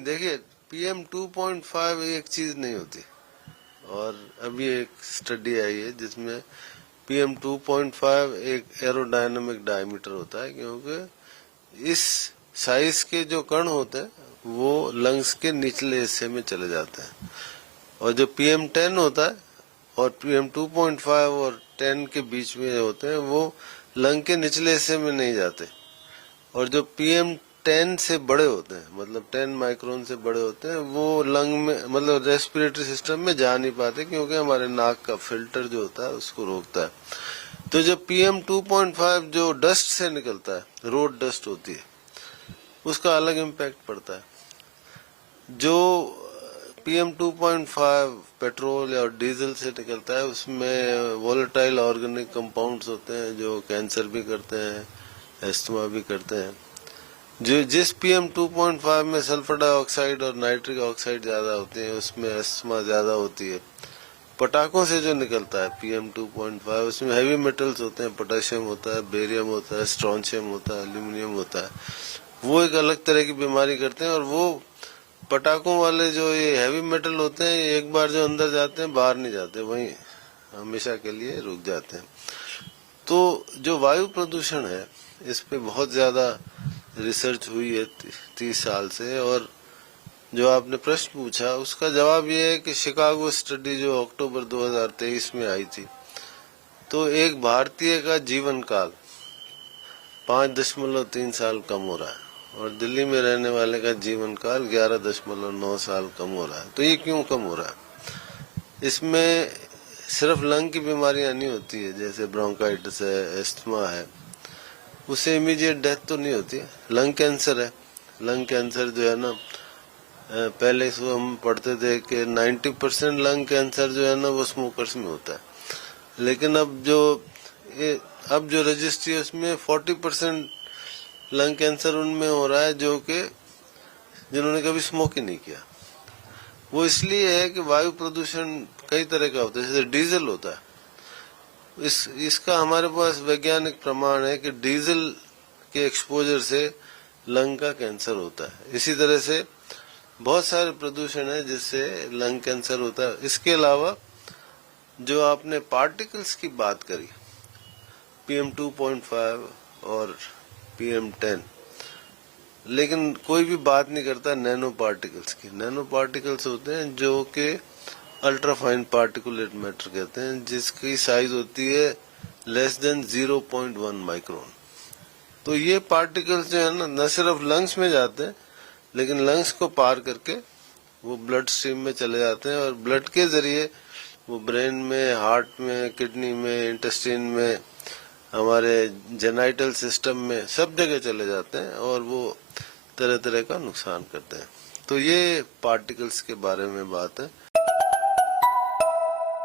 देखिए, PM 2.5 एक चीज नहीं होती। और अभी एक स्टडी आई है जिसमें PM 2.5 एक एरोडायनामिक डायमीटर होता है, क्योंकि इस साइज के जो कण होते हैं वो लंग्स के निचले हिस्से में चले जाते हैं, और जो PM 10 होता है और PM 2.5 और 10 के बीच में होते हैं वो लंग के निचले हिस्से में नहीं जाते। और जो PM 10 से बड़े होते हैं, मतलब 10 माइक्रोन से बड़े होते हैं, वो लंग में मतलब रेस्पिरेटरी सिस्टम में जा नहीं पाते, क्योंकि हमारे नाक का फिल्टर जो होता है उसको रोकता है। तो जो PM 2.5 जो डस्ट से निकलता है, रोड डस्ट होती है, उसका अलग इम्पैक्ट पड़ता है। जो PM 2.5 पेट्रोल या डीजल से निकलता है उसमें वोलेटाइल ऑर्गेनिक कंपाउंड्स होते हैं जो कैंसर भी करते हैं, एस्थमा भी करते हैं। जो जिस PM 2.5 में सल्फर डाइऑक्साइड और नाइट्रिक ऑक्साइड ज्यादा होते हैं उसमें एस्थमा ज्यादा होती है। पटाखों से जो निकलता है PM 2.5 उसमें हैवी मेटल्स होते हैं, पोटेशियम होता है, बेरियम होता है, स्ट्रोंशियम होता है, एल्यूमिनियम होता है। वो एक अलग तरह की बीमारी करते हैं। और वो पटाखों वाले जो ये हैवी मेटल होते हैं, एक बार जो अंदर जाते हैं बाहर नहीं जाते, वहीं हमेशा के लिए रुक जाते हैं। तो जो वायु प्रदूषण है इस पे बहुत ज्यादा रिसर्च हुई है 30 साल से। और जो आपने प्रश्न पूछा उसका जवाब ये है कि शिकागो स्टडी जो अक्टूबर 2023 में आई थी, तो एक भारतीय का जीवन काल 5.3 साल कम हो रहा है और दिल्ली में रहने वाले का जीवन काल 11.9 साल कम हो रहा है। तो ये क्यों कम हो रहा है? इसमें सिर्फ लंग की बीमारियां नहीं होती है, जैसे ब्रोंकाइटिस है, एस्थमा है, उससे इमीडिएट डेथ तो नहीं होती। लंग कैंसर है, लंग कैंसर जो है ना, पहले इसको हम पढ़ते थे कि 90% लंग कैंसर जो है ना वो स्मोकर्स में होता है, लेकिन अब जो रजिस्ट्री है उसमें 40% लंग कैंसर उनमें हो रहा है जो कि जिन्होंने कभी स्मोक ही नहीं किया। वो इसलिए है कि वायु प्रदूषण कई तरह का होता है, जैसे डीजल होता है, इसका हमारे पास वैज्ञानिक प्रमाण है कि डीजल के एक्सपोजर से लंग का कैंसर होता है। इसी तरह से बहुत सारे प्रदूषण है जिससे लंग कैंसर होता है। इसके अलावा जो आपने पार्टिकल्स की बात करी, PM 2.5 और PM 10, लेकिन कोई भी बात नहीं करता नैनो पार्टिकल्स की। नैनो पार्टिकल्स होते हैं जो कि अल्ट्रा फाइन पार्टिकुलेट मैटर कहते हैं, जिसकी साइज होती है लेस देन 0.1 माइक्रोन। तो ये पार्टिकल्स जो है ना न सिर्फ लंग्स में जाते हैं, लेकिन लंग्स को पार करके वो ब्लड स्ट्रीम में चले जाते हैं और ब्लड के जरिए वो ब्रेन में, हार्ट में, किडनी में, इंटेस्टाइन में, हमारे जेनाइटल सिस्टम में, सब जगह चले जाते हैं और वो तरह तरह का नुकसान करते हैं। तो ये पार्टिकल्स के बारे में बात है।